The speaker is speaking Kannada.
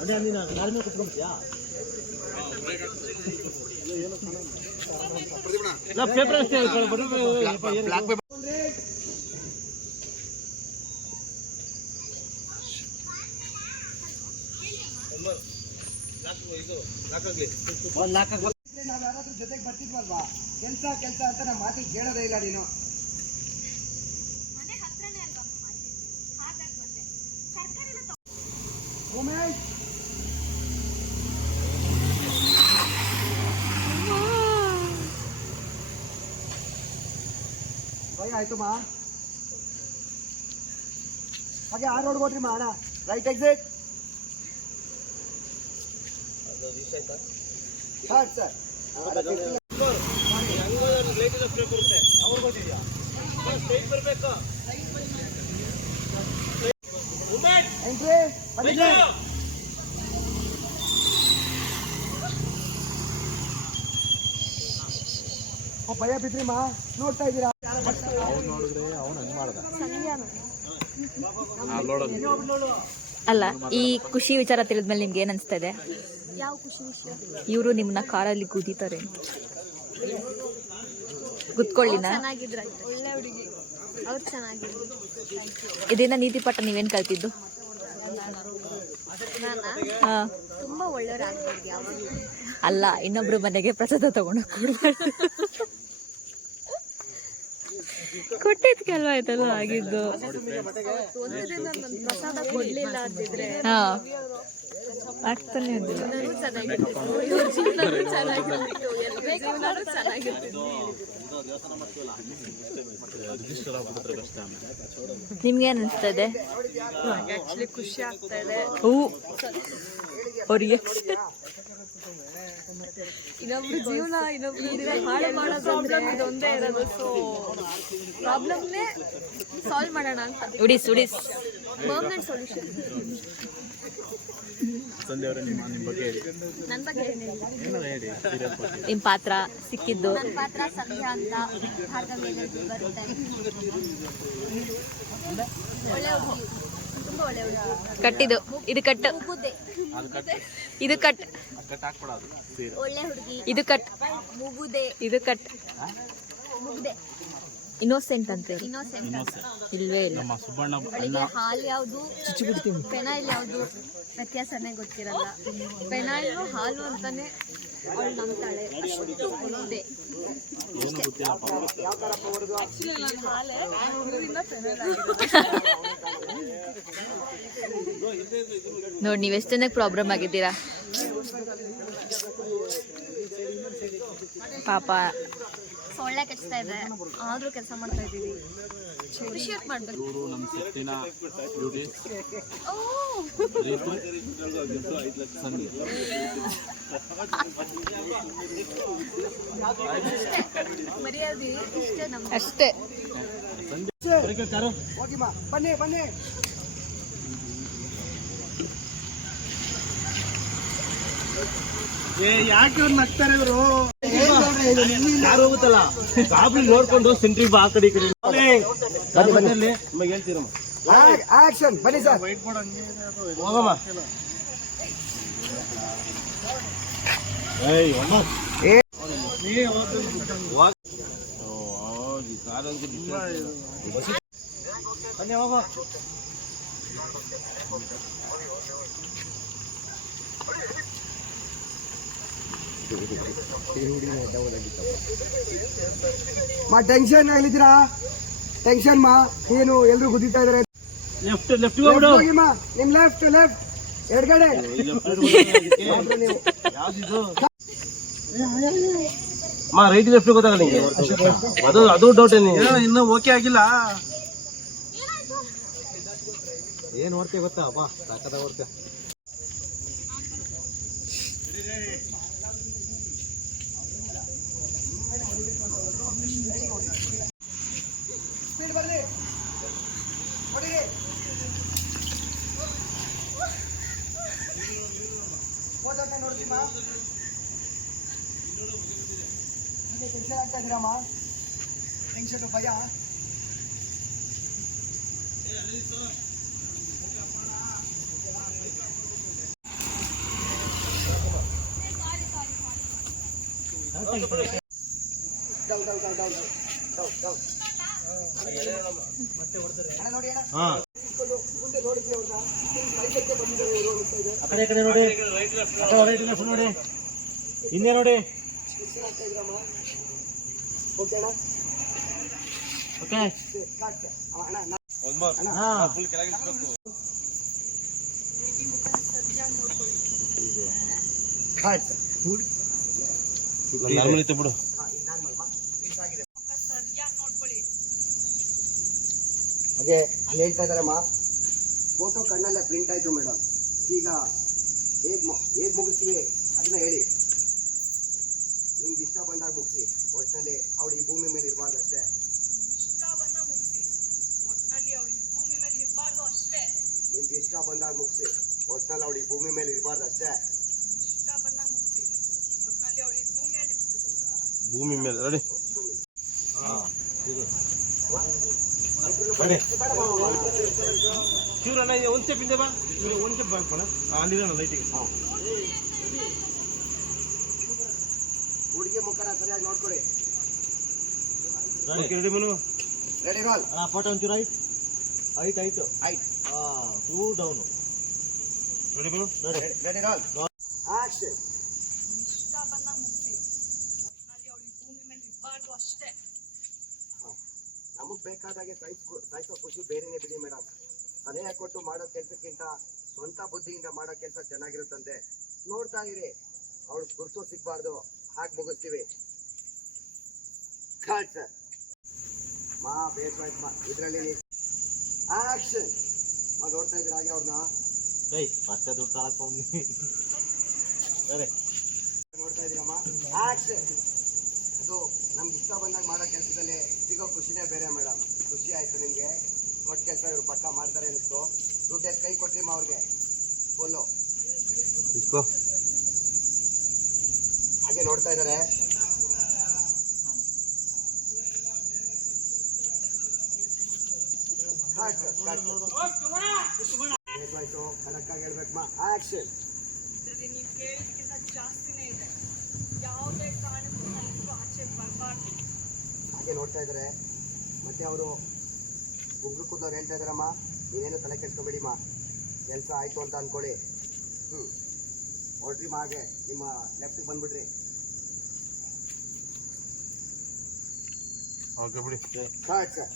ಅದೇ ಅಂದಿನ ಗಾಡಿ ಮೇಲೆ ಕುತ್ಕೊಂಡ್ಯಾ ಪೇಪರ್ ಅಷ್ಟೇ ಬ್ಲಾಕ್ ಪೇಪರ್ ನಾವ್ಯಾರಾದ್ರೂ ಜೊತೆಗೆ ಬರ್ತಿದ್ವಲ್ವಾ ಕೆಲ್ಸ ಕೆಲ್ಸ ಅಂತ ನಮ್ಮ ಮಾತಿಗೆ ಕೇಳೋದೇ ಇಲ್ಲ ನೀನು. ಭಯ ಆಯ್ತು ಮಾ ಹಾಗೆ ಆ ರೋಡ್ ಕೊಟ್ರಿ ಮಾ ಅಣ್ಣ ರೈಟ್ ಎಕ್ಸಿಟ್ ಸರ್ ಸರ್ ಭಯ ಬಿದ್ರಿ ಮಾ ನೋಡ್ತಾ ಇದ್ದೀರಾ ಅವನು ಹಂಗ್ ಮಾಡ್ದ ಅಲ್ಲ, ಈ ಖುಷಿ ವಿಚಾರ ತಿಳಿದ್ಮೇಲೆ ನಿಮ್ಗೆ ಏನ್ ಅನ್ಸ್ತಾ ಇದೆ? ಯಾವ ಖುಷಿ ವಿಷಯ? ಇವರು ನಿಮ್ಮನ್ನ ಕಾರಲ್ಲಿ ಗುದ್ದಿತಾರೆ. ಗುದ್ಕೊಳ್ಳಿನ ಚೆನ್ನಾಗಿದ್ರಾಯ್ತು, ಒಳ್ಳೆ ಹುಡುಗಿ, ಅವ್ರು ಚೆನ್ನಾಗಿದ್ರು. ಇದನ್ನ ನೀತಿ ಪಾಠ ನೀವೇನ್ ಕಲ್ತಿದ್ದು? ತುಂಬಾ ಒಳ್ಳೆಯವ್ರಾಗ್ಬಾರ್ದು ಯಾವಾಗಲೂ. ಅಲ್ಲ, ಇನ್ನೊಬ್ರು ಮನೆಗೆ ಪ್ರಸಾದ ತಗೊಂಡೋಗ್ ಕೊಡ್ಬಾರ್ದು. ಕೊಟ್ಟಿದ್ಕೆ ಅಲ್ವಾ ಆಯ್ತಲ್ಲ ಆಗಿದ್ದು. ಒಂದು ದಿನ ನನ್ನ ಪ್ರಸಾದ ಕೊಡ್ಲಿಲ್ಲ ಅಂತಿದ್ರೆ ಆಗ್ತಾನೆ ಇದ್ದಿಲ್ಲ. ನಿಮ್ಗೆ ಏನ್ ಅನಿಸ್ತಾ ಇದೆ? ಖುಷಿ ಆಗ್ತಾ ಇದೆ. ಅವ್ರಿಗೆ ಇನ್ನೊಬ್ರು ಜೀವನ ಇನ್ನೊಬ್ರು ಹಾಳು ಮಾಡೋದಂದ್ರೆ ಇದೊಂದೇ ಇರೋದು. ಸೊ ಪ್ರಾಬ್ಲಮ್ನೇ ಸಾಲ್ವ್ ಮಾಡೋಣ ಅಂತ ಉಡಿಸ್ ಪರ್ಮನೆಂಟ್ ಸೊಲ್ಯೂಷನ್. ನನ್ನ ಬಗ್ಗೆ ನಿಮ್ ಪಾತ್ರ ಸಿಕ್ಕಿದ್ದು? ನನ್ನ ಪಾತ್ರ ಸಂಧ್ಯಾ ಅಂತ ಭಾಗದ ಮೇಲೆ ಬರುತ್ತೆ. ಒಳ್ಳೆ ಹುಡುಗಿ, ತುಂಬಾ ಒಳ್ಳೆ ಹುಡುಗಿ. ಕಟ್ಟಿದ್ದು ಇದು ಕಟ್ಟು, ಇದು ಕಟ್, ಒಳ್ಳೆ ಹುಡುಗಿ, ಇದು ಕಟ್, ಮುಗುದೆ, ಇದು ಕಟ್, ಮುಗ್ದೆ, ಇನ್ನೋಸೆಂಟ್ ಅಂತೆ. ಇನ್ನೋಸೆಂಟ್. ಇಲ್ವೇ ಇಲ್ಲ. ಅವಳಿಗೆ ಹಾಲು ಯಾವುದು ಪೆನಾಯಿಲ್ ಯಾವುದು ವ್ಯತ್ಯಾಸನೇ ಗೊತ್ತಿರಲ್ಲ. ಪೆನಾಯಿಲು ಹಾಲು ಅಂತಾನೆ ಅವಳು ನಂಬ್ತಾಳೆ. ಅಷ್ಟು ಮುಗ್ದೆ. ನೋಡಿ, ನೀವು ಎಷ್ಟು ಜನಕ್ಕೆ ಪ್ರಾಬ್ಲಮ್ ಆಗಿದ್ದೀರಾ ಪಾಪ. ಸೊಳ್ಳೆ ಕಚ್ತಾ ಇದೆ, ಆದ್ರೂ ಕೆಲಸ ಮಾಡ್ತಾ ಇದ್ದೀವಿ. ಅಪ್ರಿಶಿಯೇಟ್ ಮಾಡ್ಬೇಕು. ಮರ್ಯಾದೆ ಇಷ್ಟೇ ನಮ್ಗೆ. ಅಷ್ಟೇ. ಹೋಗಿಮ್ಮ, ಬನ್ನಿ ಬನ್ನಿ. ಯಾಕೆ ಅವ್ರು ನಗ್ತಾರೆ ಇವರು? ಯಾರು ಹೋಗುತ್ತಲ್ಲ ಕಾಬ್ಲಿ ನೋಡ್ಕೊಂಡು ಸೆಂಟ್ರಿ ಆ ಕಡೆ ಈ ಕಡೆ ಹೇಳ್ತೀರಮ್ಮ. ಆಕ್ಷನ್ ಬನ್ನಿ ಸರ್. ಹೋಗಮ್ಮ. ಮಾ ಟೆನ್ಷನ್ ಆಗಲಿದ್ದೀರಾ? ಟೆನ್ಷನ್ ಮಾ, ಏನು ಎಲ್ರು ಗುದ್ದಿತಾ ಇದಾರೆ. ಲೆಫ್ಟ್ ಹೋಗಿಮ್ಮ, ನಿಮ್ ಲೆಫ್ಟ್ ಎಡಗಡೆ. ರೈಟ್ ಲೆಫ್ಟ್ ಗೊತ್ತಾಗಲ್ಲ ನಿಂಗೆ? ಅದು ಡೌಟ್ ಇನ್ನು ಓಕೆ ಆಗಿಲ್ಲ. ಏನ್ ಓಡ್ತೇ ಗೊತ್ತಾ? ಬಾ ಸಾಕದ ಓಡ್ತೇ. ಬರ್ಲಿ ನೋಡ್ತೀಮಾ, ಟೆನ್ಷನ್ ಆಗ್ತಾ ಇದ್ದೀರಮ್ಮ? ಟೆನ್ಷನ್ ಭಯ ಅಣ್ಣ ನೋಡಿ ಅಣ್ಣ ಹಾ ಮುಂದೆ ನೋಡಿದ್ವಿ ಅವ್ರನ್ನ ಬೈಕಕ್ಕೆ ಬಂದಿದ್ದಾರೆ ಇವರು ಅನಿಸ್ತಾ ಇದೆ. ಆ ಕಡೆ ನೋಡಿ ರೈಟ್ ಲೆಫ್ಟ್ ನೋಡಿ ಹಿಂದೆ ನೋಡಿ ಖುಷಿ ಆಗ್ತಾ ಇದ್ರಮ್ಮ. ಓಕೆ ಅಣ್ಣ ಓಕೆ ಕಾಟ್ ಅಣ್ಣ ಹಾ ಕಾಟ್ ನಾರ್ಮಲ್ ಬಿಡು ಹಾಗೆ ಅಲ್ಲಿ ಹೇಳ್ತಾ ಇದಾರಮ್ಮ, ಫೋಟೋ ಕಣ್ಣಲ್ಲೇ ಪ್ರಿಂಟ್ ಆಯ್ತು ಮೇಡಮ್. ಈಗ ಹೇಗ್ ಮುಗಿಸ್ತೀವಿ ಅದನ್ನ ಹೇಳಿ. ನಿಮ್ಗೆ ಇಷ್ಟ ಬಂದಾಗ ಮುಗಿಸಿ, ಒಟ್ಟಿನಲ್ಲಿ ಅವಳು ಈ ಭೂಮಿ ಮೇಲೆ ಇರಬಾರ್ದು ಅಷ್ಟೇ. ನಿಮ್ಗೆ ಇಷ್ಟ ಬಂದಾಗ ಮುಗಿಸಿ, ಒಟ್ಟಿನಲ್ಲಿ ಅವಳು ಈ ಭೂಮಿ ಮೇಲೆ ಇರಬಾರ್ದು ಅಷ್ಟೇ. ಭೂಮಿ ಮೇಲೆ ನೋಡಿ ಶಿವರಣ್ಣ ಒಂದು ಸ್ಟೆಪ್ ಹಿಂದೆ ಬಾ, ಒಂದು ಸ್ಟೆಪ್ ಬಾಕೋಣ ಅಲ್ಲಿರೋಣ ಲೈಟಿಗೆ. ಹುಡುಗಿ ಮುಖನ ಸರಿಯಾಗಿ ನೋಡ್ಕೊಡಿ. Ready Manu ready roll. Photo ಒಂಚೂರು ಆಯ್ತು ಆಯ್ತು ಆಯ್ತು ಆಯ್ತು. Two down ready Manu ready ready roll. Action. ನಮಗ್ ಬೇಕಾದಾಗೆ ಸಾಯಿಸೋ ಖುಷಿ ಬೇರೆನೆ ಬಿಡಿ ಮೇಡಮ್. ಸಲಹೆ ಕೊಟ್ಟು ಮಾಡೋ ಕೆಲ್ಸಕ್ಕಿಂತ ಸ್ವಂತ ಬುದ್ಧಿಯಿಂದ ಮಾಡೋ ಕೆಲಸ ಚೆನ್ನಾಗಿರುತ್ತಂತೆ. ನೋಡ್ತಾ ಇರಿ, ಅವಳು ಗುರ್ತು ಸಿಗ್ಬಾರ್ದು, ಹಾಗೆ ಮುಗಿಸ್ತೀವಿ. Cut sir. ಮಾ ಬೇಸ್ ಮಾ ಇದರಲ್ಲಿ ಆಕ್ಷನ್. ಮಾ ನೋಡ್ತಾ ಇದ್ರೆ ಹಾಗೆ ಅವ್ರನ್ನ ಮತ್ತೆ ದುಡ್ಡು ಕಳ್ಕೊಂಡಿ ಸರಿ ನೋಡ್ತಾ ಇದೀರಮ್ಮ. ಆಕ್ಷನ್. ಅದು ನಮ್ಗೆ ಇಷ್ಟ ಬಂದಾಗ ಮಾಡೋ ಕೆಲಸದಲ್ಲಿ ಸಿಗೋ ಖುಷಿನೇ ಬೇರೆ ಮೇಡಮ್. ಖುಷಿ ಆಯ್ತು ನಿಮ್ಗೆ, ಕೊಟ್ಟ ಕೆಲಸ ಇವ್ರು ಪಕ್ಕ ಮಾಡ್ತಾರೆ ಅನ್ನಿಸ್ತು. ದುಡ್ಡು ಎಷ್ಟು ಕೈ ಕೊಟ್ರಿಮ್ಮ ಅವ್ರಿಗೆ ಫುಲ್ಲು. ಇಸ್ಕೋ ಹಾಗೆ ನೋಡ್ತಾ ಇದ್ದಾರೆ. ಖಡಕ್ ಆಗಿ ಹೇಳ್ಬೇಕಮ್ಮ. ಆಕ್ಷನ್. ಹಾಗೆ ನೋಡ್ತಾ ಇದ್ದಾರೆ. ಮತ್ತೆ ಅವರು ಗುಂಗ್ರು ಕೂದವ್ರು ಹೇಳ್ತಾ ಇದಾರಮ್ಮ, ನೀವೇನು ತಲೆ ಕೆಡ್ಸ್ಕೊಬೇಡಿಮ್ಮ, ಕೆಲಸ ಆಯ್ತು ಅಂತ ಅನ್ಕೊಳ್ಳಿ. ಹೊರಟ್ರಿಮ್ಮ, ಹಾಗೆ ನಿಮ್ಮ ಲೆಫ್ಟಿಗೆ ಬಂದ್ಬಿಡ್ರಿ. ಓಕೆ ಬಿಡಿ ಕಟ್ ಸರ್.